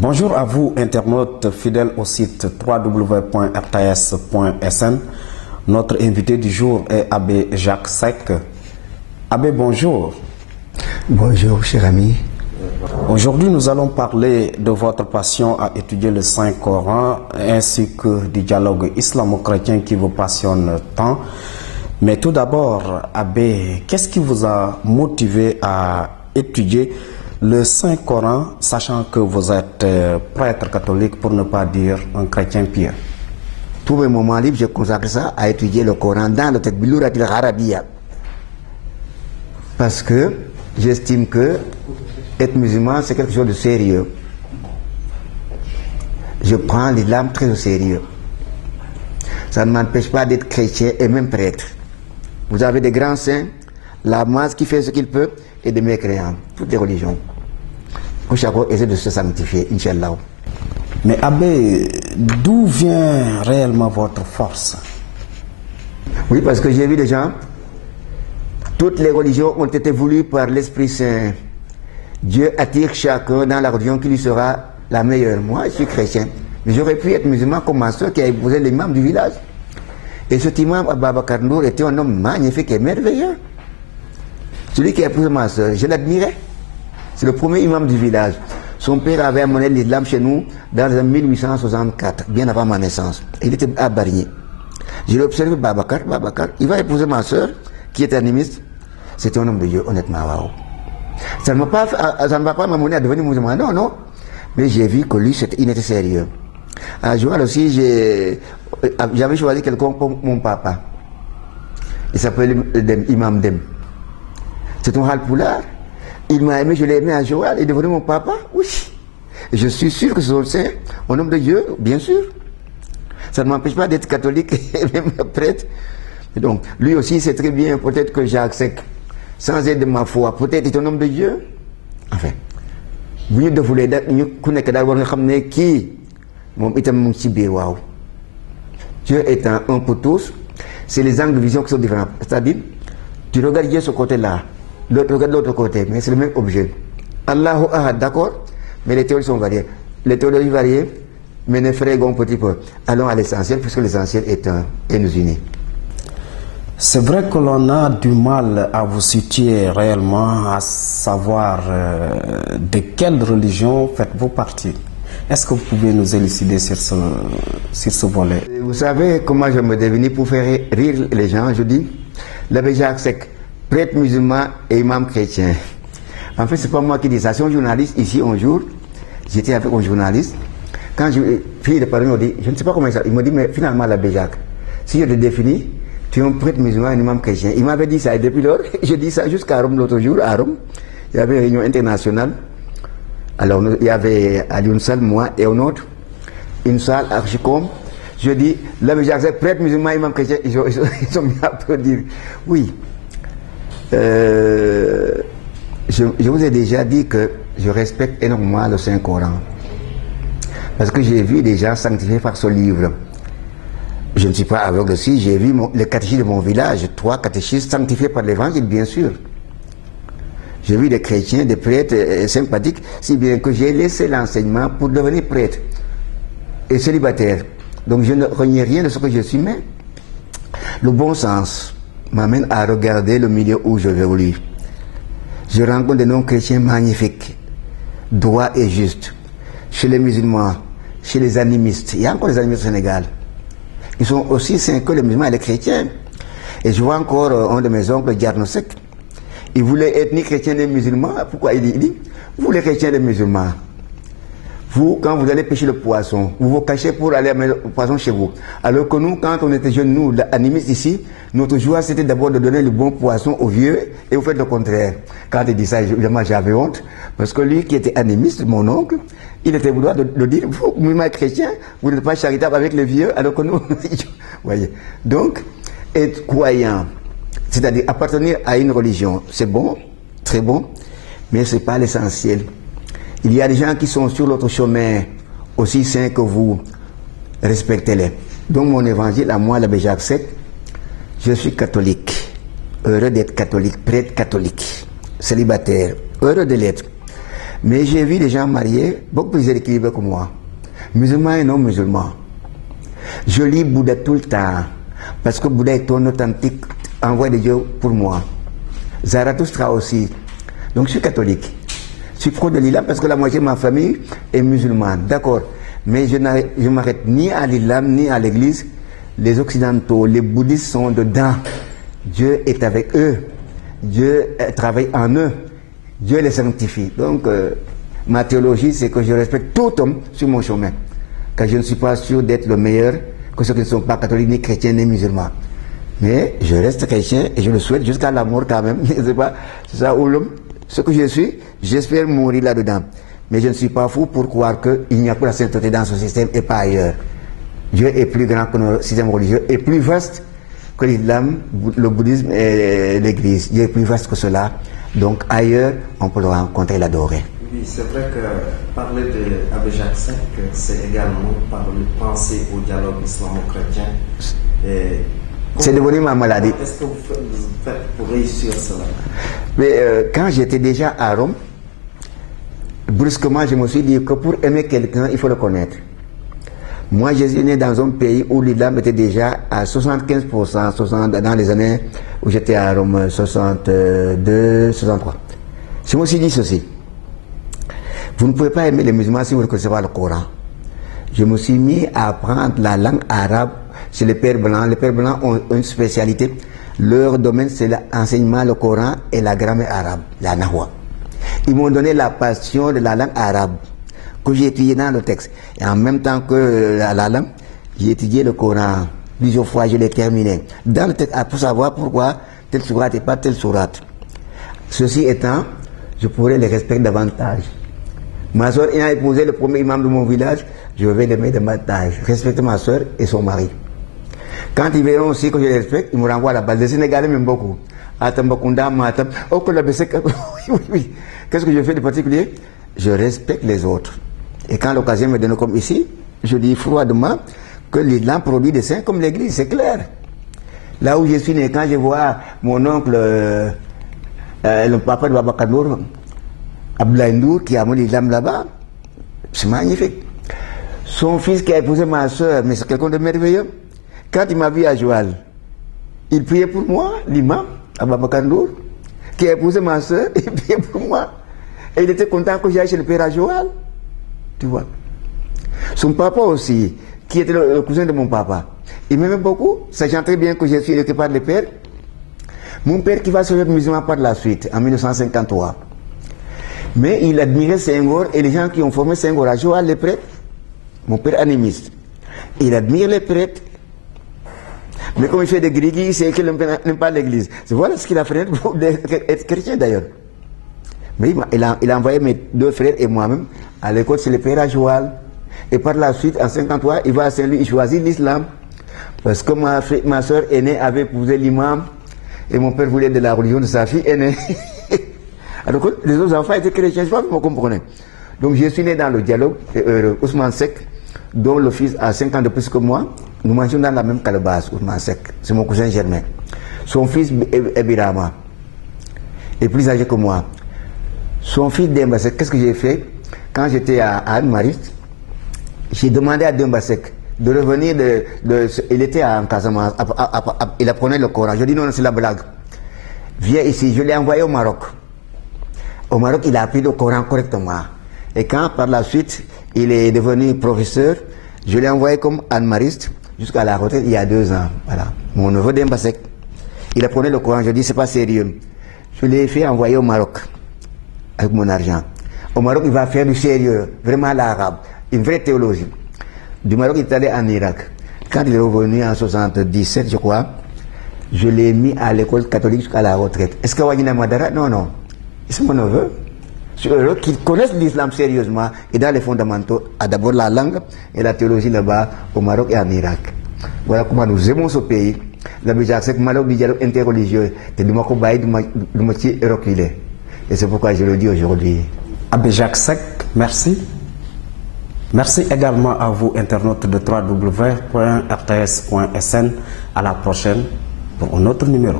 Bonjour à vous, internautes fidèles au site www.rts.sn. Notre invité du jour est Abbé Jacques Seck. Abbé, bonjour. Bonjour, cher ami. Aujourd'hui, nous allons parler de votre passion à étudier le Saint-Coran ainsi que du dialogue islamo-chrétien qui vous passionne tant. Mais tout d'abord, Abbé, qu'est-ce qui vous a motivé à étudier le Saint-Coran, sachant que vous êtes prêtre catholique, pour ne pas dire un chrétien pieux? Tous mes moments libres, je consacre ça à étudier le Coran dans le Tadbiloura al-Arabiya. Parce que j'estime que être musulman, c'est quelque chose de sérieux. Je prends l'islam très au sérieux. Ça ne m'empêche pas d'être chrétien et même prêtre. Vous avez des grands saints, la masse qui fait ce qu'il peut, et des mécréants, toutes les religions. Chacun essaie de se sanctifier, Inch'Allah. Mais Abbé, d'où vient réellement votre force? Oui, parce que j'ai vu des gens, toutes les religions ont été voulues par l'Esprit Saint. Dieu attire chacun dans la religion qui lui sera la meilleure. Moi, je suis chrétien, mais j'aurais pu être musulman comme ma soeur qui a épousé l'imam du village. Et cet imam, Ababakar Nour, était un homme magnifique et merveilleux. Celui qui a épousé ma soeur, je l'admirais. C'est le premier imam du village. Son père avait amené l'islam chez nous dans 1864, bien avant ma naissance. Il était à Barigny. Je l'ai observé, Babakar, il va épouser ma soeur, qui est animiste. C'était un homme de Dieu, honnêtement. Wow. Ça ne m'a pas m'amener à devenir musulman, non. Mais j'ai vu que lui, il était sérieux. À Joal aussi, j'avais choisi quelqu'un pour mon papa. Il s'appelait Imam Dem. C'est un halpoulard. Il m'a aimé, je l'ai aimé à Joal, il est devenu mon papa, oui. Et je suis sûr que c'est un homme de Dieu, bien sûr. Ça ne m'empêche pas d'être catholique et même prêtre. Et donc, lui aussi, c'est très bien, peut-être que Jacques Seck, sans aide de ma foi, peut-être est un homme de Dieu. Enfin, vous de vouloir nous connaître d'abord, nous savons qui, mon itam waaw. Dieu est un pour tous, c'est les angles de vision qui sont différents. C'est-à-dire, tu regardes Dieu ce côté-là, l'autre regarde l'autre côté, mais c'est le même objet. Allahu Ahad, d'accord, mais les théories sont variées. Les théories variées, mais ne frégons un petit peu. Allons à l'essentiel, puisque l'essentiel est un et nous unit. C'est vrai que l'on a du mal à vous situer réellement, à savoir de quelle religion faites-vous partie. Est-ce que vous pouvez nous élucider sur ce volet? Vous savez comment je me définis pour faire rire les gens? Je dis, l'abbé Jacques Seck, prêtre musulman et imam chrétien. En fait, c'est pas moi qui dis ça. C'est un journaliste ici un jour. J'étais avec un journaliste. Quand je finis de parler, il m'a dit, je ne sais pas comment ça. Il m'a dit, mais finalement, l'abbé Jacques, si je te définis, tu es un prêtre musulman et un imam chrétien. Il m'avait dit ça et depuis lors, je dis ça jusqu'à Rome l'autre jour. À Rome, il y avait une réunion internationale. Alors, il y avait à une salle, moi et un autre, une salle archicom. Je dis, l'abbé Jacques Seck, prêtre musulman et imam chrétien. Ils ont mis à applaudir. Oui. Je vous ai déjà dit que je respecte énormément le Saint-Coran. Parce que j'ai vu des gens sanctifiés par ce livre. Je ne suis pas aveugle aussi, j'ai vu les catéchistes de mon village, 3 catéchistes sanctifiés par l'évangile, bien sûr. J'ai vu des chrétiens, des prêtres sympathiques, si bien que j'ai laissé l'enseignement pour devenir prêtre et célibataire. Donc je ne renie rien de ce que je suis, mais le bon sens m'amène à regarder le milieu où je évolue. Je rencontre des non-chrétiens magnifiques, droits et justes, chez les musulmans, chez les animistes. Il y a encore des animistes au Sénégal. Ils sont aussi saints que les musulmans et les chrétiens. Et je vois encore un de mes oncles, Diarno Seck. Il voulait être ni chrétien ni musulman. Pourquoi il dit, vous les chrétiens et les musulmans, vous, quand vous allez pêcher le poisson, vous vous cachez pour aller amener le poisson chez vous. Alors que nous, quand on était jeunes, nous, animistes ici, notre joie, c'était d'abord de donner le bon poisson aux vieux, et vous faites le contraire. Quand il dit ça, évidemment, j'avais honte, parce que lui qui était animiste, mon oncle, il était vouloir de dire, vous, musulmans chrétiens, vous n'êtes pas charitable avec les vieux, alors que nous, voyez. Donc, être croyant, c'est-à-dire appartenir à une religion, c'est bon, très bon, mais ce n'est pas l'essentiel. Il y a des gens qui sont sur l'autre chemin, aussi saints que vous, respectez-les. Donc mon évangile, à moi, l'abbé Jacques Seck, je suis catholique, heureux d'être catholique, prêtre catholique, célibataire, heureux de l'être. Mais j'ai vu des gens mariés beaucoup plus équilibrés que moi. Musulmans et non musulmans. Je lis Bouddha tout le temps. Parce que Bouddha est un authentique envoi de Dieu pour moi. Zarathustra aussi. Donc je suis catholique. Je suis pro de l'islam parce que la moitié de ma famille est musulmane. D'accord. Mais je ne m'arrête ni à l'islam ni à l'église. Les occidentaux, les bouddhistes sont dedans. Dieu est avec eux. Dieu travaille en eux. Dieu les sanctifie. Donc, ma théologie, c'est que je respecte tout homme sur mon chemin. Car je ne suis pas sûr d'être le meilleur que ceux qui ne sont pas catholiques, ni chrétiens, ni musulmans. Mais je reste chrétien et je le souhaite jusqu'à la mort quand même. C'est pas ça ou l'homme. Ce que je suis, j'espère mourir là-dedans. Mais je ne suis pas fou pour croire qu'il n'y a que la sainteté dans ce système et pas ailleurs. Dieu est plus grand que nos systèmes religieux et plus vaste que l'islam, le bouddhisme et l'église. Dieu est plus vaste que cela. Donc ailleurs, on peut le rencontrer et l'adorer. Oui, c'est vrai que parler de Abbé Jacques V, c'est également penser au dialogue islamo-chrétien. C'est devenu ma maladie. Qu'est-ce que vous faites pour réussir cela? Mais quand j'étais déjà à Rome, brusquement, je me suis dit que pour aimer quelqu'un, il faut le connaître. Moi, je suis né dans un pays où l'islam était déjà à 75%, dans les années où j'étais à Rome, 62, 63. Je me suis dit ceci. Vous ne pouvez pas aimer les musulmans si vous ne connaissez pas le Coran. Je me suis mis à apprendre la langue arabe chez les pères blancs. Les pères blancs ont une spécialité. Leur domaine, c'est l'enseignement, le Coran et la grammaire arabe, la Nahwa. Ils m'ont donné la passion de la langue arabe que j'ai étudié dans le texte. Et en même temps que la langue, j'ai étudié le Coran. Plusieurs fois, je l'ai terminé. Dans le texte, pour savoir pourquoi telle sourate et pas telle sourate. Ceci étant, je pourrais les respecter davantage. Ma soeur ayant épousé le premier imam de mon village, je vais l'aimer davantage. Respecter ma soeur et son mari. Quand ils verront aussi que je les respecte, ils me renvoient la balle. Les Sénégalais m'aiment beaucoup. Atambakunda, Matam, oui. Qu'est-ce que je fais de particulier? Je respecte les autres. Et quand l'occasion me donne comme ici, je dis froidement que l'islam produit des saints comme l'église, c'est clair. Là où je suis né, quand je vois mon oncle, le papa de Babacar Nour, Abdoulaye Ndour, qui a amené l'islam là-bas, c'est magnifique. Son fils qui a épousé ma soeur, mais c'est quelqu'un de merveilleux. Quand il m'a vu à Joal, il priait pour moi, l'imam, Babacar Ndour, qui a épousé ma soeur, il priait pour moi. Et il était content que j'aille chez le père à Joal. Tu vois. Son papa aussi, qui était le cousin de mon papa, il m'aimait beaucoup, sachant très bien que je suis éduqué par le père. Mon père qui va se faire musulman par la suite, en 1953. Mais il admirait Senghor et les gens qui ont formé Senghor à Joal, les prêtres. Mon père animiste. Il admire les prêtres. Mais comme il fait des grigis, il sait qu'il n'aime pas l'église. Voilà ce qu'il a fait pour être chrétien d'ailleurs. Mais il a envoyé mes deux frères et moi-même à l'école chez le père à Joal. Et par la suite, en 1953, il va à Saint-Louis, il choisit l'islam. Parce que ma soeur aînée avait épousé l'imam et mon père voulait de la religion de sa fille aînée. Alors que les autres enfants étaient chrétiens, je ne sais pas si vous comprenez. Donc je suis né dans le dialogue, Ousmane Seck, dont le fils a 5 ans de plus que moi. Nous mangeons dans la même calebasse, Ousmane Seck. C'est mon cousin germain. Son fils est Birama, est plus âgé que moi. Son fils Demba Seck, qu'est-ce que j'ai fait? Quand j'étais à Anne-Mariste, j'ai demandé à Demba Seck de revenir il était en Casamance, il apprenait le Coran. Je dis non, c'est la blague. Viens ici, je l'ai envoyé au Maroc. Au Maroc, il a appris le Coran correctement. Et quand par la suite, il est devenu professeur, je l'ai envoyé comme Anne-Mariste jusqu'à la retraite il y a 2 ans. Voilà. Mon neveu Demba Seck, il apprenait le Coran. Je dis, c'est pas sérieux. Je l'ai fait envoyer au Maroc avec mon argent. Au Maroc, il va faire du sérieux, vraiment l'arabe, une vraie théologie. Du Maroc, il est allé en Irak. Quand il est revenu en 77, je crois, je l'ai mis à l'école catholique jusqu'à la retraite. Est-ce que Wagina Madara? Non, non. C'est mon neveu. Je suis heureux qu'ils connaissent l'islam sérieusement et dans les fondamentaux, à d'abord la langue et la théologie là-bas, au Maroc et en Irak. Voilà comment nous aimons ce pays. L'Abbé Jacques Seck, Maroc du dialogue interreligieux, de me reculer. Et c'est pourquoi je le dis aujourd'hui. Abbé Jacques Seck, merci. Merci également à vous, internautes de www.rts.sn. À la prochaine pour un autre numéro.